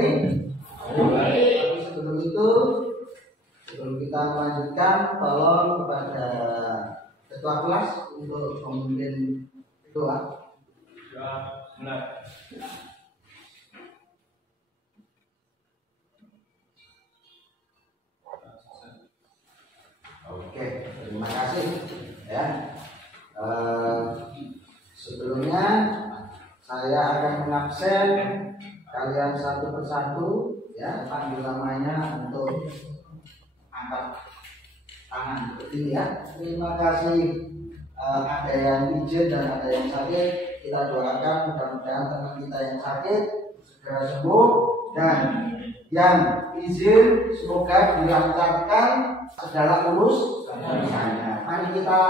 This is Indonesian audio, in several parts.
ini? Tapi sebelum itu, sebelum kita melanjutkan, tolong kepada ketua kelas untuk memimpin doa. Benar. Oke, terima kasih ya. Sebelumnya saya akan mengabsen kalian satu persatu ya, panggil namanya untuk angkat tangan seperti ini ya. Terima kasih. Ada yang izin dan ada yang sakit, kita doakan mudah-mudahan teman kita yang sakit segera sembuh, dan yang izin semoga dilancarkan segala urusannya. Mari kita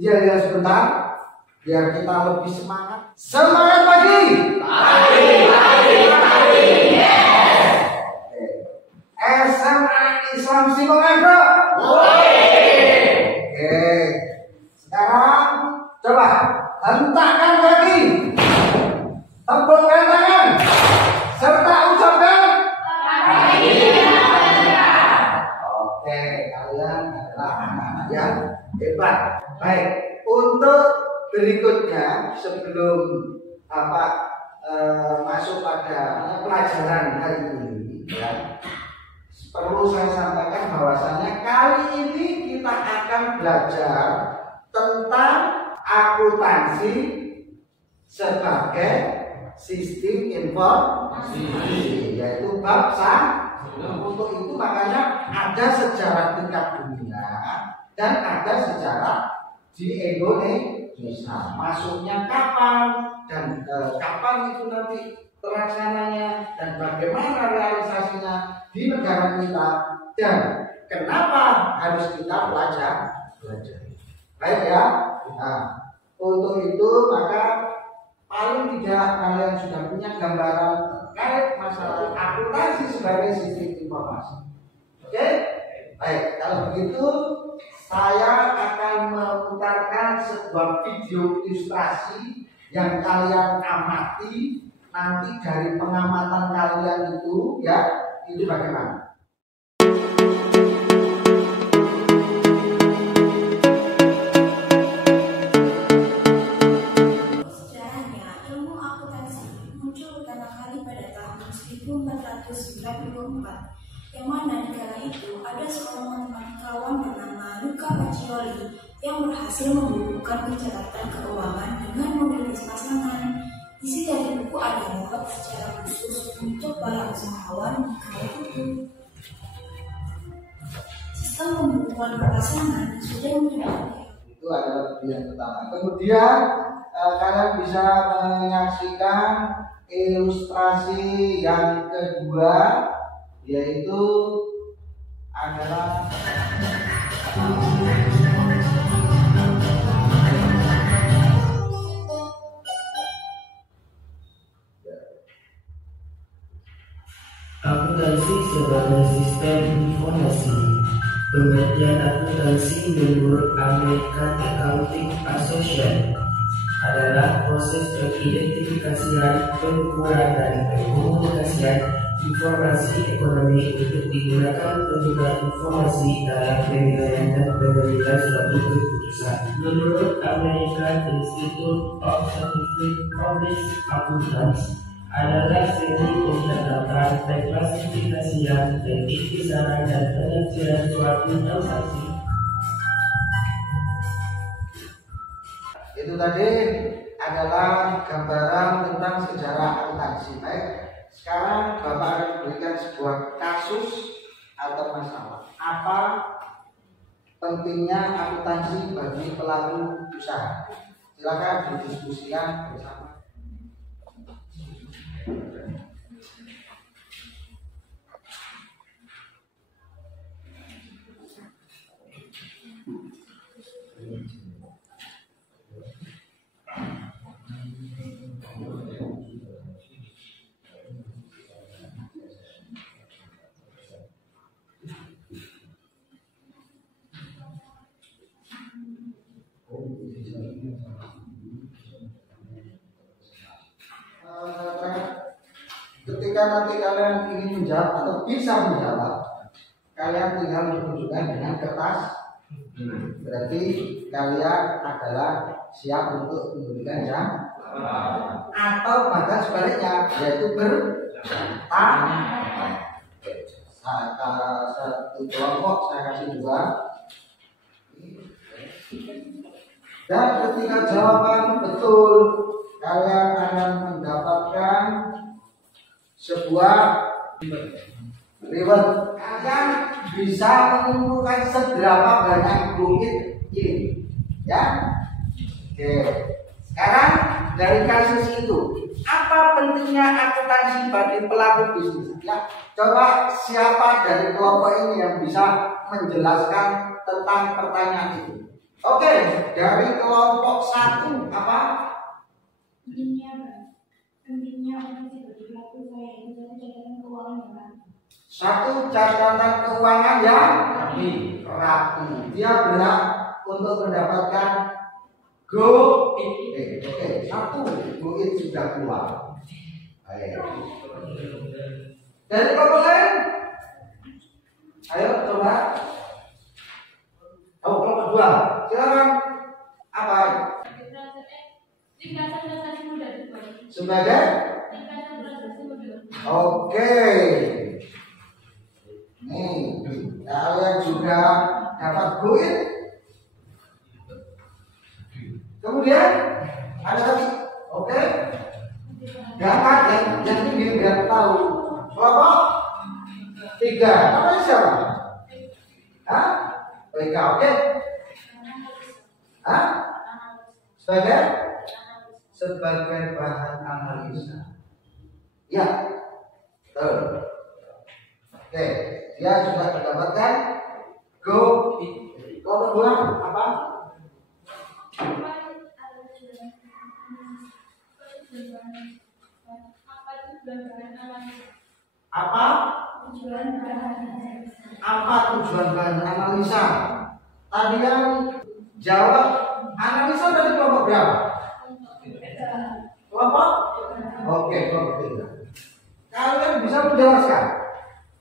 jalan sebentar biar kita lebih semangat. Semangat pagi. Yes. SMA Islam Simalungun. Oke. Sekarang coba hentakkan kaki, tepukkan tangan, serta ucapkan. Oke, kalian adalah anak yang hebat. Baik, untuk berikutnya sebelum Bapak masuk pada pelajaran hari ini, ya, perlu saya sampaikan bahwasannya kali ini kita akan belajar tentang akuntansi sebagai sistem informasi, yaitu bab Untuk itu makanya ada sejarah tingkat dunia dan ada sejarah di Indonesia. Masuknya kapan dan kapan itu nanti terlaksananya dan bagaimana realisasinya di negara kita dan kenapa harus kita belajar. Baik ya. Nah, untuk itu maka paling tidak kalian sudah punya gambaran terkait masalah akuntansi sebagai sistem informasi. Oke? Baik, kalau begitu saya akan memutarkan sebuah video ilustrasi yang kalian amati. Nanti dari pengamatan kalian itu ya, itu bagaimana? Yang mana di kala itu ada seorang matematikawan bernama Luca Pacioli yang berhasil membukukan pencatatan keuangan dengan memilih pasangan. Isi dari buku adalah secara khusus untuk para usahawan di kala itu. Sistem pembukuan pasangan sudah dipakai. Itu adalah yang pertama. Kemudian kalian bisa menyaksikan ilustrasi yang kedua, yaitu adalah akuntansi sebagai sistem informasi. Pengertian akuntansi menurut American Accounting Association adalah proses pengidentifikasian, pengukuran, dan pengkomunikasian informasi ekonomi untuk digunakan penyebar informasi dalam penilaian dan pengambilan suatu keputusan. Menurut American Institute of Scientific Public Accountants adalah seni pencatatan, pengklasifikasian, pengikhtisaran, dan penafsiran suatu transaksi. itu tadi adalah gambaran tentang sejarah akuntansi. Baik, sekarang Bapak akan berikan sebuah kasus atau masalah. Apa pentingnya akuntansi bagi pelaku usaha? Silakan didiskusikan bersama. ketika nanti kalian ingin menjawab atau bisa menjawab, kalian tinggal menunjukkan dengan kertas. Berarti kalian adalah siap untuk memberikan jam atau bahkan sebaliknya, yaitu bertanya. Satu kelompok saya kasih 2. Dan ketika jawaban betul, kalian akan mendapatkan sebuah reward. Kalian bisa mengumpulkan seberapa banyak duit ini, ya. Oke. Sekarang dari kasus itu, apa pentingnya akuntansi bagi pelaku bisnis? Ya, coba siapa dari kelompok ini yang bisa menjelaskan tentang pertanyaan itu? Oke, dari kelompok 1 apa? Pentingnya akuntansi bagi pelaku usaha itu catatan keuangan yang rapi. Satu, catatan keuangan yang rapi. Dia berhak untuk mendapatkan Oke, 1 duit sudah keluar. Ayo. Dari kelompok lain? Ayo coba. Oh, kelompok 2. Silakan. Apa? Sebagai? Oke. Nih, kalian juga dapat duit. Kemudian ada lagi, oke? Jangan yang ini biar tahu. Kelompok 3, apa siapa? Hah? PK, oke? Hah? Sebagai bahan analisa. Ya, betul. Oke, dia sudah mendapatkan Kelompok 2 apa? Apa tujuan bahan analisa? Tadi yang jawab analisa dari kelompok berapa? Kelompok? Oke, kelompok 3. Kalian bisa menjelaskan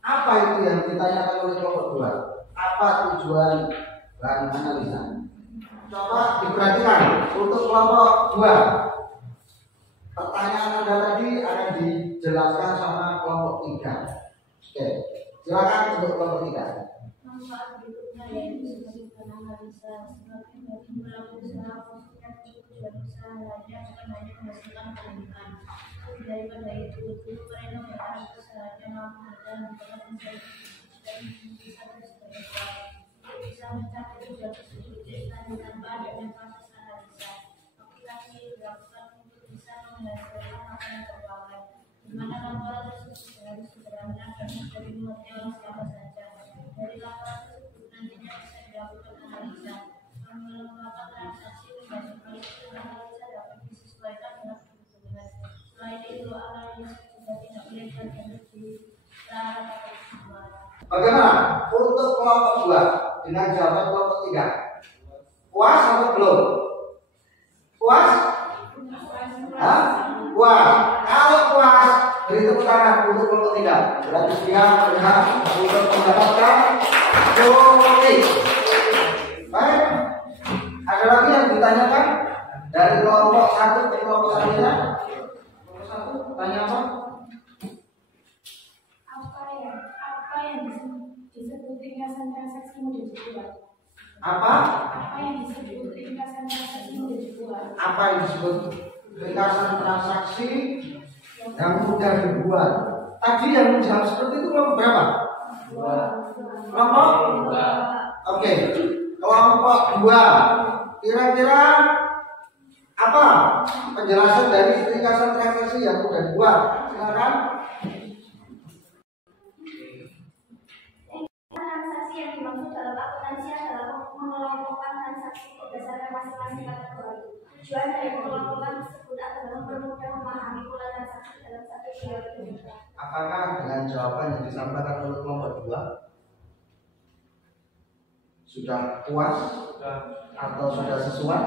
apa itu yang ditanyakan oleh kelompok 2? Apa tujuan bahan analisa? Coba diperhatikan untuk kelompok 2. Pertanyaan Anda tadi akan dijelaskan sama kelompok 3. Oke, silakan untuk kelompok 3. Manfaat berikutnya yaitu sebagai analisa sebagai bagi pelaku usaha khususnya tujuan usaha lainnya bukan hanya menghasilkan keuntungan. Daripada itu, mereka berharap usahanya mampu berjalan dengan baik dan bisa sebagai untuk bisa mencapai tujuan tersebut tanpa adanya proses analisa. Aplikasi dilakukan untuk bisa menghasilkan laporan keuangan, di mana laporan tersebut harus sederhana dan mudah dimengerti oleh siapa saja. Dari laporan tersebut nantinya bisa dilakukan analisa, melakukan transaksi berbasis politik analisa dapat disesuaikan dengan kebutuhan. Selain itu, analisa juga tidak boleh terjadi di cara kedua. Bagaimana untuk kelompok 2 dengan jawaban kelompok 3? Puas atau belum? Puas? Hah? Puas. Kalau puas, beri tepuk tangan untuk kelompok 3. Berarti dia berhak untuk mendapatkan duit. Baik. Ada lagi yang ditanyakan dari kelompok 1 ke kelompok selanjutnya? Kelompok 1 tanya apa? Apa yang disebut ringkasan transaksi mudah dibuat? Apa yang disebut ringkasan transaksi mudah dibuat? Apa yang disebut ringkasan transaksi yang mudah dibuat? Tadi yang menjawab seperti itu kelompok berapa? Kelompok? Oke, kelompok 2. Kira-kira apa penjelasan dari ringkasan transaksi yang mudah dibuat? Silakan. Transaksi yang dimaksud dalam akuntansi adalah mengelompokkan transaksi berdasarkan masing-masing kategori. Tujuan dari pengelompokan tersebut adalah mempermudah memahami pola transaksi dalam satu periode. Apakah dengan jawaban yang disampaikan oleh kelompok 2 sudah puas atau sudah sesuai?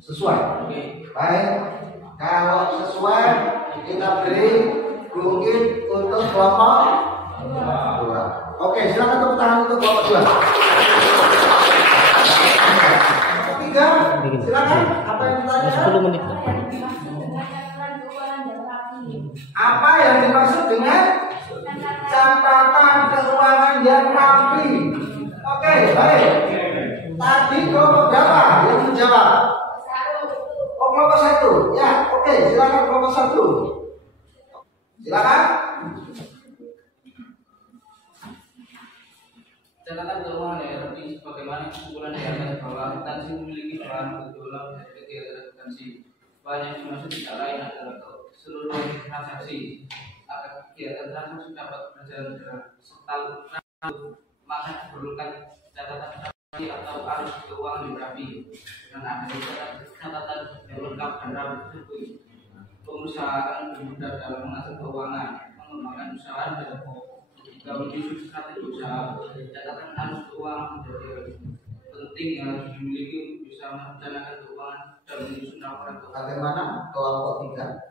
Sesuai. Baik. Kalau sesuai, kita beri bukit untuk kelompok 2. Oke, silakan tepuk tangan untuk kelompok 2. Kelompok 3, silakan. Apa yang ditanyakan? 10 menit. Apa yang dimaksud dengan catatan keuangan yang rapi? Oke, baik. Tadi kelompok berapa yang menjawab? Oh, kelompok 1. Ya, oke, silakan kelompok 1. Silakan. Catatan keuangan ya, tapi sebagaimana kesimpulan di atas bahwa akuntansi memiliki peran dalam kegiatan akuntansi. Banyak dimaksud tidak lain adalah seluruh transaksi agar kegiatan transaksi dapat berjalan dengan setara, maka diperlukan catatan transaksi atau arus keuangan yang rapi. Dengan adanya catatan yang lengkap dan rapi tersebut, pengusaha akan bermudah dalam mengatur keuangan, mengembangkan usaha dan jika menyusun strategi usaha. Catatan arus keuangan menjadi penting yang harus dimiliki untuk bisa merencanakan keuangan dan menyusun laporan keuangan. Bagaimana kelompok 3?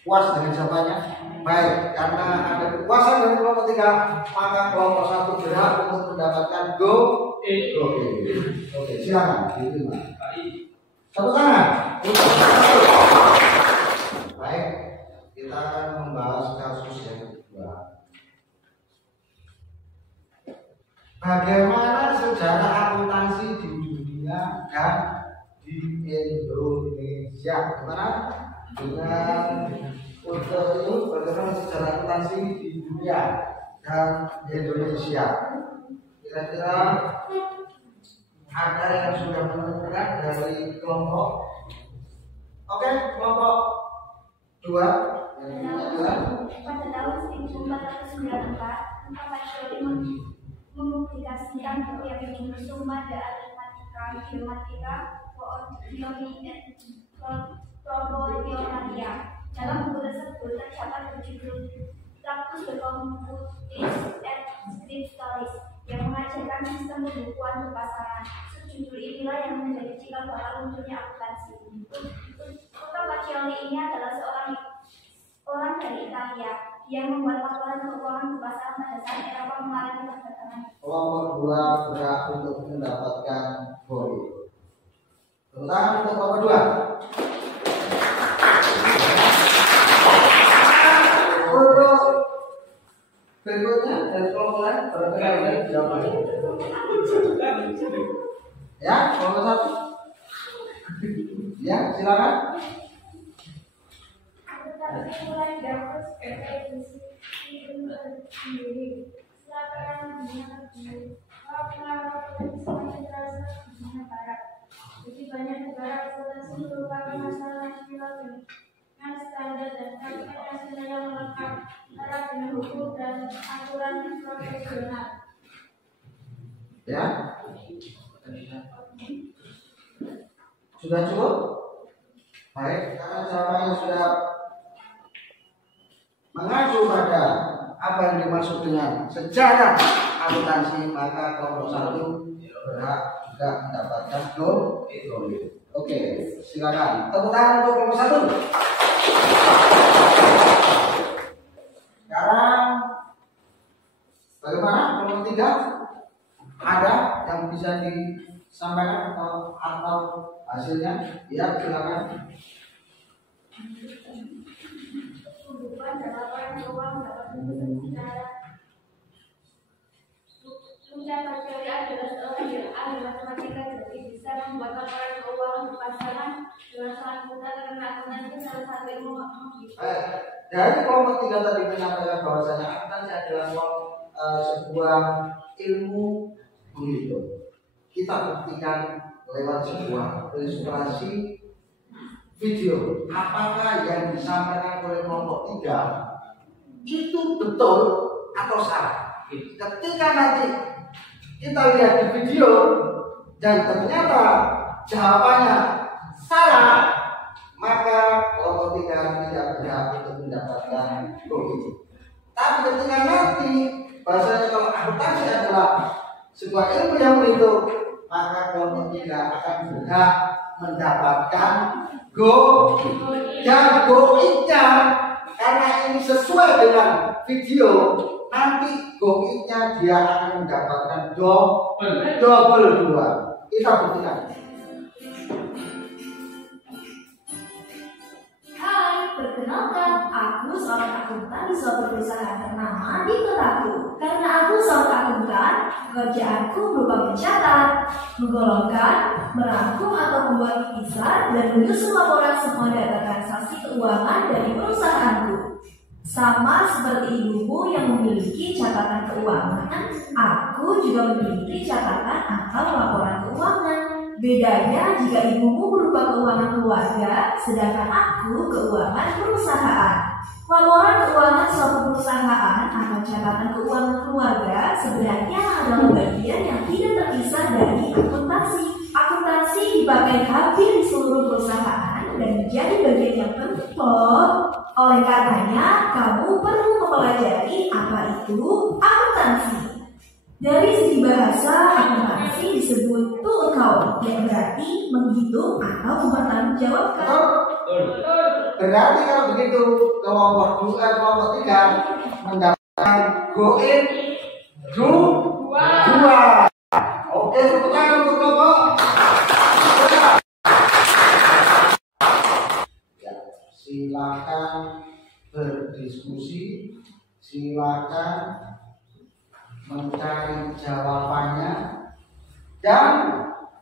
Puas dengan jawabannya? Baik, karena ada kepuasan dari kelompok 3, maka kelompok 1 berhak untuk mendapatkan go. Oke, silakan diterima. Tepuk tangan. Baik, kita akan membahas kasus yang kedua. Bagaimana sejarah akuntansi di dunia dan di Indonesia? Gimana? Dengan untuk itu bagaimana sejarah akuntansi di dunia dan di Indonesia? Kira-kira ada yang sudah menemukan dari kelompok? Oke, kelompok 2 yang adalah Pada tahun 1494, Pak Syoli mempublikasikan buku yang berjudul Summa de Arithmetica Geometria Proportionis et Proportionalia. Dalam buku tersebut tercatat berjudul Tractus de Computis et Scriptoris yang mengajarkan sistem pembukuan berpasangan. Subjudul inilah yang menjadi cikal bakal munculnya akuntansi. Utto Pacioli ini adalah orang dari Italia yang membuat laporan keuangan berpasangan pada saat era pengenalan perdagangan. Kelompok 2 berhak untuk mendapatkan poin. Tentang untuk kelompok 2. Untuk berikutnya dari kelompok lain barangkali jawabannya. Ya, kelompok 1. Ya, silakan. Jadi banyak negara akuntansi merupakan masalah nasional dengan standar dan praktek nasional yang lengkap, syarat dengan hukum dan aturan profesional. Ya, sudah cukup? Baik, karena jawabannya sudah mengacu pada apa yang dimaksud dengan sejarah akuntansi, maka kelompok 1 berhak juga mendapatkan go. Oke, silakan. Tepuk tangan untuk kelompok 1. Sekarang bagaimana kelompok 3? Ada yang bisa disampaikan atau hasilnya? Ya, silakan. Pembukuan dan laporan keuangan dapat dilakukan secara Pak Syoli adalah seorang yang ahli matematika, jadi bisa membuat laporan keuangan berpasangan dengan sangat mudah karena akuntansi salah satu ilmu Dari kelompok 3 tadi menyampaikan bahwasanya akuntansi adalah sebuah ilmu menghitung. Kita buktikan lewat sebuah ilustrasi video. Apakah yang disampaikan oleh kelompok 3 itu betul atau salah? Ketika nanti kita lihat di video dan ternyata jawabannya salah, maka kelompok 3 tidak berhak untuk mendapatkan poin. Tapi ketika nanti bahasanya kalau akuntansi adalah sebuah ilmu yang berhitung, maka kelompok 3 akan berhak mendapatkan go, dan go-nya ini sesuai dengan video, nanti goitnya dia akan mendapatkan double 2. Kita buktikan. Hai, perkenalkan, aku seorang akuntan di suatu perusahaan ternama di kotaku. Karena aku seorang akuntan, pekerjaanku berupa mencatat, menggolongkan, merangkum atau membuat kisah, dan menyusun laporan semua data transaksi keuangan dari perusahaanku. Sama seperti ibumu yang memiliki catatan keuangan, aku juga memiliki catatan atau laporan keuangan. Bedanya jika ibumu berupa keuangan keluarga, sedangkan aku keuangan perusahaan. Laporan keuangan suatu perusahaan atau catatan keuangan keluarga sebenarnya adalah bagian yang tidak terpisah dari akuntansi. Akuntansi dipakai hampir di seluruh perusahaan dan menjadi bagian yang penting loh. Oleh karenanya, kamu perlu mempelajari apa itu akuntansi. Dari segi bahasa, akuntansi disebut to account, yang berarti menghitung atau mempertanggungjawabkan. Berarti kalau begitu kelompok 3 mendapatkan goit 2. Oke, tepukan untuk kelompok. Ya, silakan berdiskusi, silakan mencari jawabannya, dan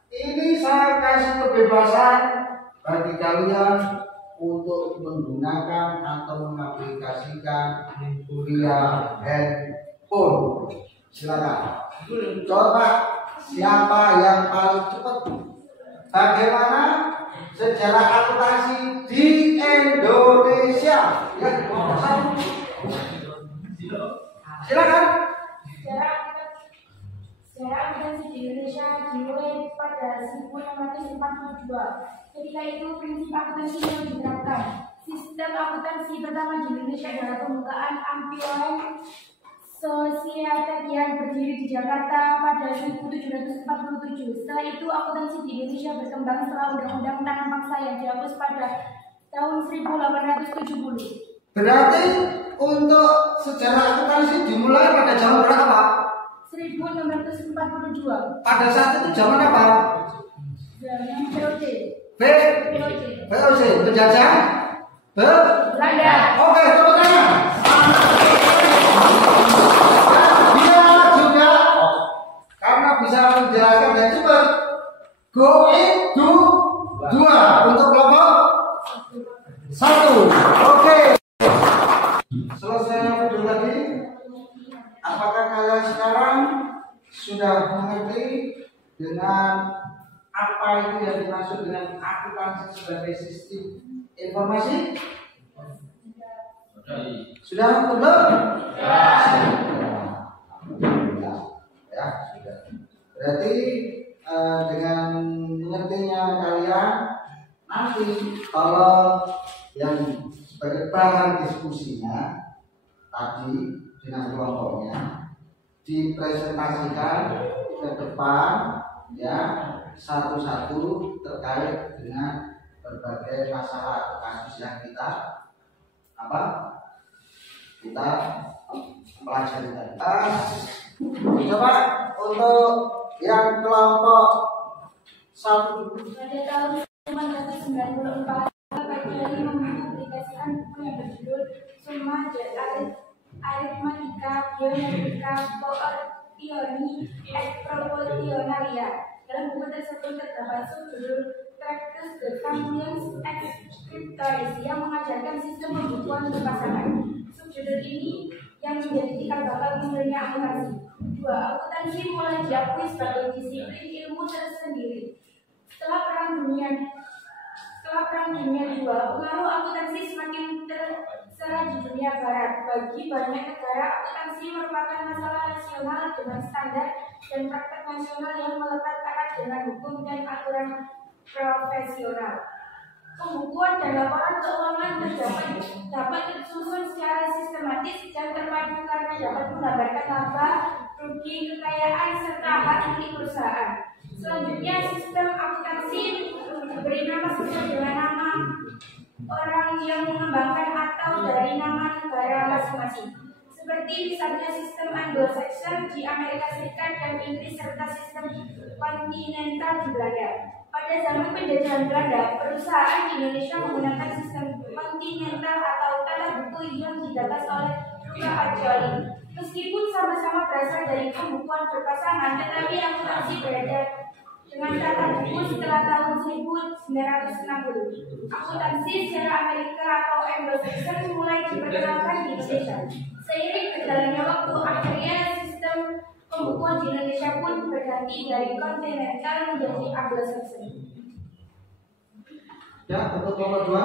ini saya kasih kebebasan bagi kalian untuk menggunakan atau mengaplikasikan via handphone. Silakan. Coba siapa yang paling cepat? Bagaimana sejarah akuntansi di Indonesia? Ya, silakan. Sejarah akuntansi di Indonesia dimulai pada 1642. Ketika itu prinsip akuntansi yang diterapkan. Sistem akuntansi pertama di Indonesia adalah pembukaan Amfiloen Society yang berdiri di Jakarta pada 1747. Setelah itu akuntansi di Indonesia berkembang setelah Undang-Undang Tangan Paksa yang dihapus pada tahun 1870. Berarti untuk sejarah akuntansi dimulai pada zaman berapa? 1642. Pada saat itu zaman apa? Zaman VOC. VOC, penjajah Belanda. Oke, tepuk tangan. Dia juga karena bisa menjelaskan dan cepat. Goit 2 untuk kelompok 1. Oke. Selesai video tadi. Apakah kalian sekarang sudah mengerti dengan apa itu yang dimaksud dengan akuntansi sebagai sistem informasi? Sudah belum? Ya, sudah. Berarti dengan mengertinya kalian, nanti kalau yang sebagai bahan diskusinya tadi dengan kelompoknya dipresentasikan ke depan, ya, satu-satu terkait dengan berbagai masalah atau kasus yang kita pelajari tadi. Coba untuk yang kelompok 1. Pada tahun 1994, Pak Kiai mempublikasikan buku yang berjudul Summa Arithmetica Geometrica Portioni et Proportionalia. Dalam buku tersebut terdapat subjudul Tractus de Cambios et Scriptoris yang mengajarkan sistem pembukuan berpasangan. Subjudul ini yang menjadi cikal bakal munculnya akuntansi. 2. Akuntansi mulai diakui sebagai disiplin ilmu tersendiri. Setelah Perang Dunia II, pengaruh akuntansi semakin terserah di dunia barat. Bagi banyak negara, akuntansi merupakan masalah nasional dengan standar dan praktek nasional yang melekat erat dengan hukum dan aturan profesional. Pembukuan dan laporan keuangan dapat tersusun secara sistematis dan terpadu karena dapat menggambarkan laba, rugi, kekayaan, serta hak milik perusahaan. Selanjutnya, sistem akuntansi diberi nama sesuai dengan nama orang yang mengembangkan atau daya dari nama negara masing-masing. Seperti misalnya sistem Anglo-Saxon di Amerika Serikat dan Inggris serta sistem kontinental di Belanda. Pada zaman penjajahan Belanda, perusahaan di Indonesia menggunakan sistem kontinental atau tata buku yang digagas oleh Luca Pacioli. Meskipun sama-sama berasal dari pembukuan berpasangan, tetapi akuntansi beredar dengan tata buku setelah tahun 1960. Akuntansi secara Amerika atau Anglo-Saxon mulai diperkenalkan di Indonesia. Seiring berjalannya waktu, akhirnya sistem pembukuan di Indonesia pun berganti dari kontinental menjadi Anglo-Saxon. Ya, untuk nomor 2.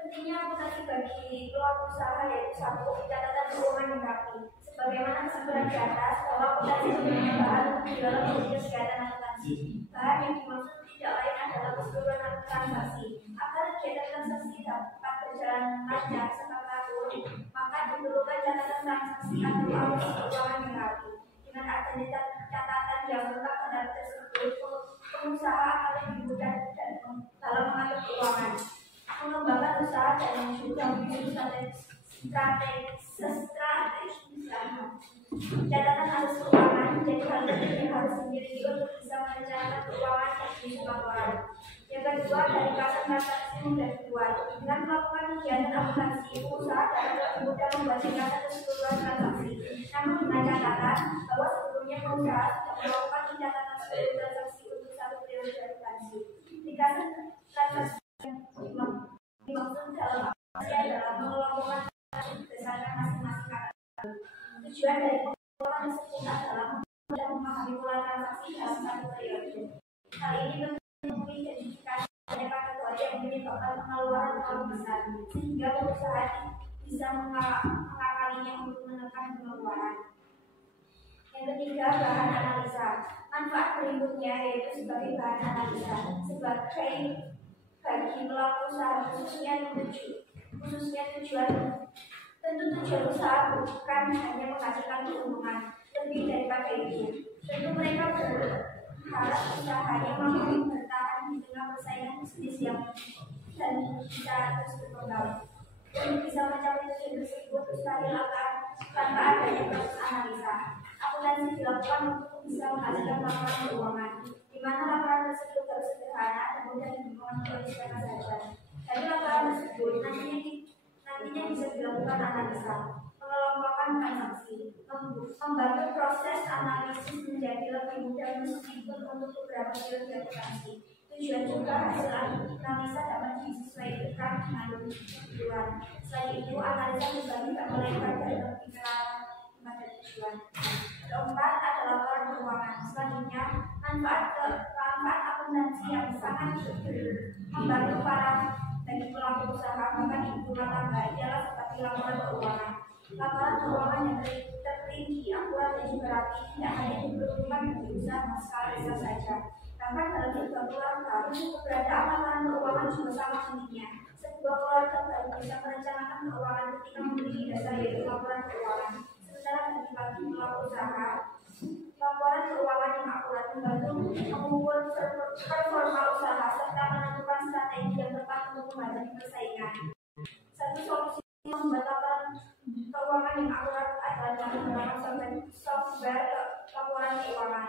Pentingnya akuntansi bagi pelaku usaha yaitu satu, catatan keuangan yang rapi. Sebagaimana kesimpulan di atas, bahwa akuntansi sebenarnya bahan untuk dalam kegiatan akuntansi. Bahan yang dimaksud tidak lain adalah keseluruhan transaksi. Agar kegiatan transaksi dapat berjalan lancar serta teratur, maka diperlukan catatan transaksi atau arus keuangan yang rapi. Dengan adanya catatan yang lengkap terhadap tersebut, pengusaha akan lebih mudah dalam mengatur keuangan, mengembangkan usaha dan juga memiliki strategi usaha. Catatan arus keuangan menjadi hal penting yang harus dimiliki untuk bisa merencanakan keuangan yang dilakukan. Yang kedua, dari kasar transaksi mudah dibuat. Dengan melakukan kegiatan akuntansi, usaha dapat lebih mudah membaca kasar keseluruhan transaksi. Namun dengan catatan bahwa sebelumnya pengusaha sudah melakukan pencatatan seluruh transaksi untuk satu periode akuntansi. Di kasar transaksi yang dimaksud dalam akuntansi adalah mengelompokkan berdasarkan masing-masing kata. Tujuan dari pengelolaan tersebut adalah mudah memahami pola transaksi dalam satu periode. Hal ini mengidentifikasi pada kategori yang menyebabkan pengeluaran terlalu besar, sehingga perusahaan bisa mengakalinya untuk menekan pengeluaran. Yang ketiga, bahan analisa. Manfaat berikutnya yaitu sebagai bahan analisa, sebagai bagi pelaku usaha khususnya tujuan. Tentu tujuan usaha bukan hanya menghasilkan keuntungan, lebih daripada itu. Tentu mereka berharap usahanya mampu bertahan di tengah persaingan bisnis yang dan bisa terus berkembang. Untuk bisa mencapai tujuan tersebut, usaha dilakukan tanpa adanya proses analisa. Akuntansi dilakukan untuk bisa menghasilkan laporan keuangan, di mana laporan tersebut harus sederhana dan mudah dimengerti siapa saja. Dari laporan tersebut nantinya bisa dilakukan analisa, mengelompokkan transaksi, membantu proses analisis menjadi lebih mudah meskipun untuk beberapa periode akuntansi. Tujuan juga hasil analisa dapat disesuaikan dengan tujuan. Selain itu, analisa juga tidak melebar dari pemikiran pada tujuan. Keempat adalah laporan keuangan. Selanjutnya, manfaat akuntansi yang sangat membantu bagi pelaku usaha bahkan ibu rumah tangga ialah seperti laporan keuangan. Laporan keuangan yang terperinci, akurat dan juga rapi tidak hanya diperlukan bagi usaha skala desa saja. Bahkan dalam sebuah keluarga, keberadaan laporan keuangan juga sama pentingnya. Sebuah keluarga baru bisa merencanakan keuangan ketika memiliki dasar yaitu laporan keuangan. Sementara bagi pelaku usaha, laporan keuangan yang akurat membantu mengukur performa usaha serta menentukan strategi yang tepat untuk menghadapi persaingan. Satu solusi membuat laporan keuangan yang akurat adalah menggunakan software laporan keuangan.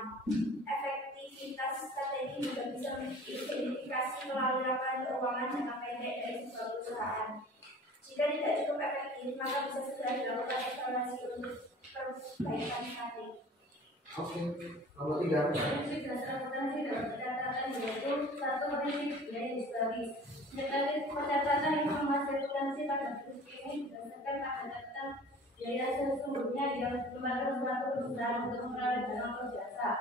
Efektivitas strategi juga bisa diidentifikasi melalui laporan keuangan jangka pendek dari sebuah perusahaan. Jika tidak cukup efektif, maka bisa segera dilakukan evaluasi untuk perbaikan strategi. Oke, nomor 3. Prinsip dasar akuntansi dalam pencatatan yaitu satu, prinsip biaya historis. Metode pencatatan informasi akuntansi pada prinsip ini berdasarkan pada catatan biaya sesungguhnya yang dikeluarkan suatu perusahaan untuk memperoleh barang atau jasa.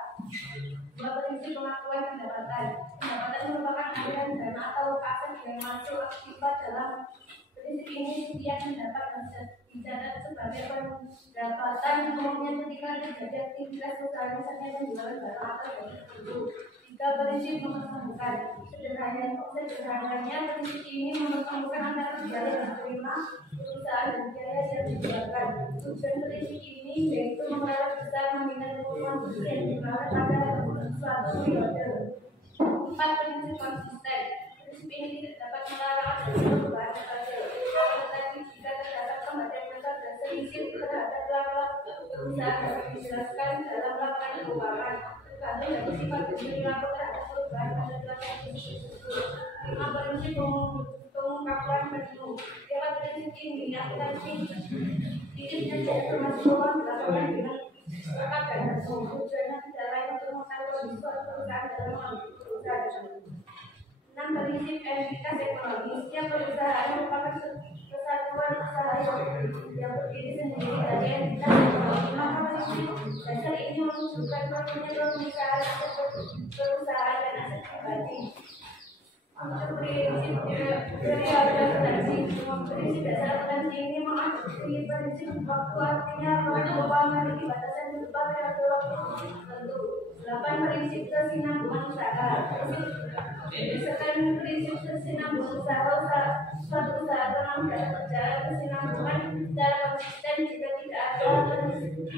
Dua, prinsip pengakuan pendapatan. Pendapatan merupakan aliran dana atau aset yang masuk akibat dalam prinsip ini setiap mendapat dicatat sebagai pendapatan umumnya ketika terjadi aktivitas usaha misalnya penjualan barang atau jasa tertentu. Tiga, prinsip mempersatukan. Sederhananya prinsip ini mempersatukan antara biaya yang diterima perusahaan dan biaya yang dikeluarkan. Tujuan prinsip ini yaitu mengarah bisa membina keuntungan yang dikeluarkan pada suatu periode. Empat, prinsip konsisten. Prinsip ini tidak dapat mengarah dari perubahan keuangan tergantung dari sifat perilaku terhadap perubahan pada dalam prinsip tersebut. 5 prinsip pengungkapan menu. Lewat prinsip ini, akuntansi ini menjadi informasi keuangan dilakukan dengan sepakat dan tujuannya tidak lain untuk mengetahui perusahaan dalam hal perusahaan. 6 prinsip entitas ekonomi. Setiap perusahaan merupakan kesatuan usaha yang berdiri sendiri dari entitas ekonomi. Maka prinsip dasar ini menunjukkan perlunya perusahaan atau perusahaan dan aset pribadi. Prinsip dari akuntansi. Prinsip dasar akuntansi ini mengakhiri prinsip waktu, artinya bahwa memiliki batasan berupa periode waktu tertentu. 8 prinsip kesinambungan usaha. Berdasarkan prinsip kesinambungan usaha, suatu usaha akan dapat berjalan kesinambungan secara konsisten jika tidak ada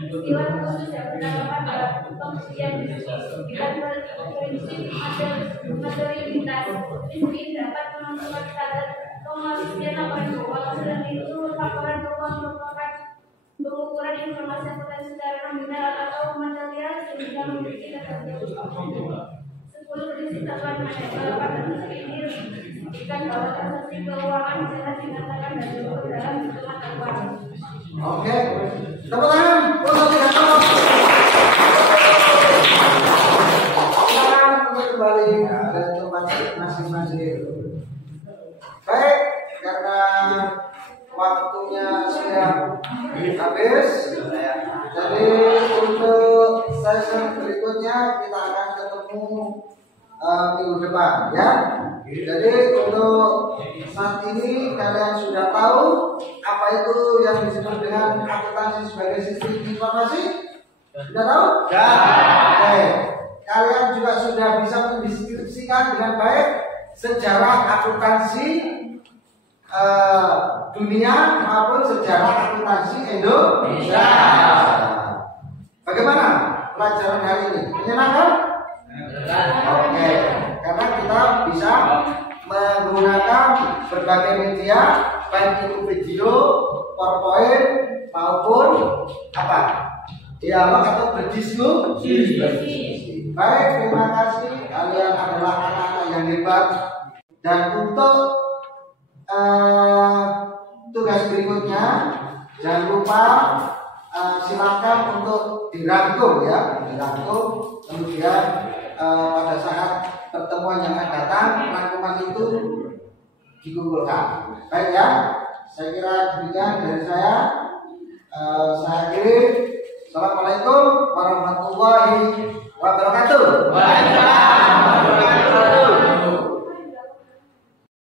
peristiwa khusus yang berdampak pada pembuktian bisnis. Prinsip materialitas. Prinsip ini dapat menentukan standar pengembalian laporan keuangan. Selain itu, laporan keuangan merupakan pengukuran informasi akuntansi secara nominal atau material sehingga memiliki ketentuan. 10 prinsip tatuan manajemen. Pada prinsip ini disebutkan bahwa transaksi keuangan jelas dinyatakan dan diukur dalam hitungan keuangan. Oke, tepuk tangan. Sekarang untuk kembali ke tempat masing-masing. Baik, karena waktunya sudah habis, jadi untuk sesi berikutnya kita akan ketemu minggu depan, ya. Jadi untuk saat ini kalian sudah tahu apa itu yang disebut dengan akuntansi sebagai sistem informasi? Sudah tahu? Ya. Oke. Kalian juga sudah bisa mendeskripsikan dengan baik sejarah akuntansi dunia maupun sejarah akuntansi Indonesia. Bagaimana pelajaran hari ini? Menyenangkan? Oke, karena kita bisa menggunakan berbagai media, baik itu video, PowerPoint maupun apa? Dialog atau berdiskusi. Baik, terima kasih. Kalian adalah anak-anak yang hebat. Dan untuk tugas berikutnya, jangan lupa silakan untuk dirangkum, ya, dirangkum. Kemudian pada saat pertemuan yang akan datang, rangkuman itu dikumpulkan. Baik, ya, saya kira demikian dari saya. Saya akhiri. Assalamualaikum warahmatullahi wabarakatuh. Waalaikumsalam warahmatullahi wabarakatuh.